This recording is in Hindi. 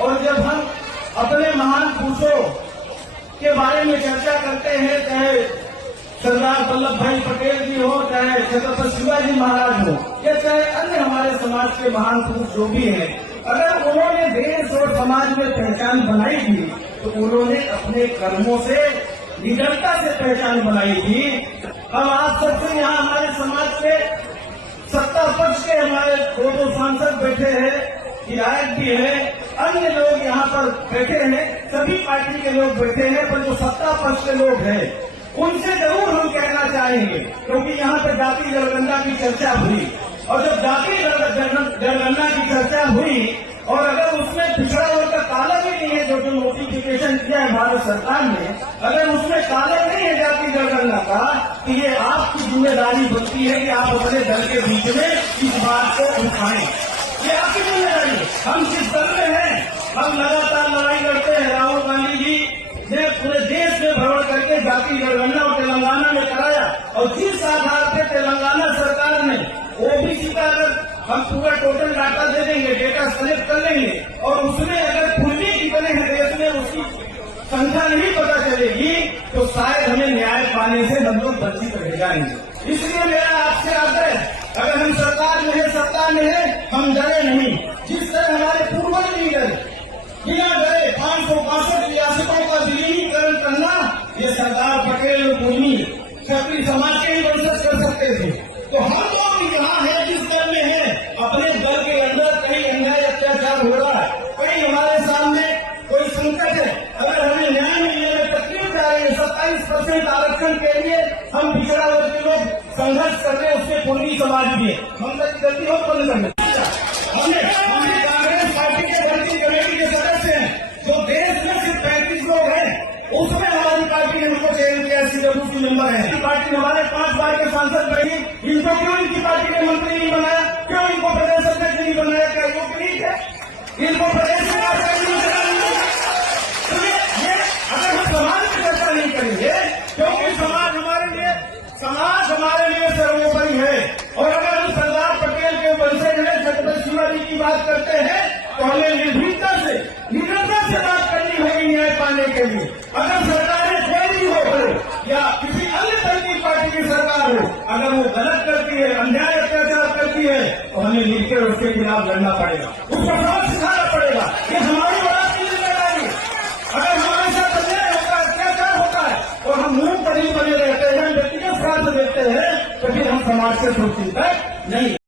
और जब हम अपने महान पुरुषों के बारे में चर्चा करते हैं, चाहे सरदार वल्लभ भाई पटेल जी हो, चाहे छत्रपति शिवाजी महाराज हो, या चाहे अन्य हमारे समाज के महान पुरुष जो भी हैं, अगर उन्होंने देश और समाज में पहचान बनाई थी तो उन्होंने अपने कर्मों से निडरता से पहचान बनाई थी। हम आप सबसे यहाँ हमारे समाज के सत्ता पक्ष के हमारे दो सांसद बैठे हैं, विधायक भी है, अन्य लोग यहाँ पर बैठे हैं, सभी पार्टी के लोग बैठे हैं, पर जो सत्ता पक्ष के लोग हैं उनसे जरूर हम कहना चाहेंगे, क्योंकि यहाँ पर जाति जनगणना की चर्चा हुई, और जब जाति जनगणना की चर्चा हुई और अगर उसमें पिछड़ा वर्ग का काला भी नहीं है, जो नोटिफिकेशन किया है भारत सरकार ने, अगर उसमें काला नहीं है जाति जनगणना का, तो ये आपकी जिम्मेदारी बनती है कि आप अपने दल के बीच में इस बात को उठाएं। ये आपकी जिम्मेदारी है। हम जिस दल में हैं, हम लगातार लड़ाई लड़ते हैं। राहुल गांधी जी ने पूरे देश में भ्रमण करके जाति जनगणना और तेलंगाना में कराया, और जिस आधार पर तेलंगाना सरकार ने ओबीसी का अगर हम पूरा टोटल डाटा दे देंगे, डेटा कलेक्ट कर लेंगे, और उसमें अगर पूंजी कितने हैं देश में उसकी संख्या नहीं पता चलेगी, तो शायद हमें न्याय पाने से हम लोग वंचित रह जाएंगे। इसलिए मेरा आपसे आग्रह, अगर हम सरकार में है, सत्ता में है, हम डरे नहीं। जिस तरह हमारे पूर्वज नहीं डरे, बिना डरे 562 रियासतों का विलीनीकरण करना, ये सरदार पटेल और मुर्मू क्षत्रिय समाज के ही वंशज कर सकते थे। तो हम लोग यहाँ है, जिस दल में है, अपने दल के अंदर कई अन्याय अत्याचार हो रहा है, कई हमारे सामने कोई संकट है, अगर हमें न्याय मिलने में तकलीफ जा रही है, 27% आरक्षण के लिए हम पिछड़ा वर्ग के लोग संघर्ष कर रहे हैं, उससे पूर्वी समाज भी है, हम तक गलती हो बंद करने। हमने कांग्रेस पार्टी के वर्किंग कमेटी के सदस्य हैं, जो देश में सिर्फ 35 लोग हैं, उसमें हमारी पार्टी ने हमको चयन किया, CWC मेंबर है। पार्टी ने हमारे 5 बार के सांसद बनी, इनको क्यों इनकी पार्टी ने मंत्री नहीं बनाया, क्यों इनको प्रदेश अध्यक्ष नहीं बनाया, क्या वो नहीं है? इनको प्रदेश में अगर हम समाज की चर्चा नहीं करेंगे, क्योंकि समाज हमारे लिए सर्वोपरि है, और अगर हम सरदार पटेल के वंशज हैं, छत्रपति शिवाजी की बात करते हैं, तो हमें निर्भीकता से बात करनी होगी न्याय पाने के लिए। अगर सरकारें कोई भी हो या किसी अन्य दल की पार्टी की सरकार हो, अगर वो गलत करती है, अन्याय अत्याचार करती है, तो हमें मिलकर उसके खिलाफ लड़ना पड़ेगा, उसको सबक सिखाना पड़ेगा। ये हमारी बड़ा की जिम्मेदारी। अगर हमारे साथ अन्याय होता है, अत्याचार होता है, और हम मुंह पर ही बने रहते हैं, व्यक्तिगत स्वार्थ देखते हैं, तो फिर हम समाज से सुरक्षित नहीं।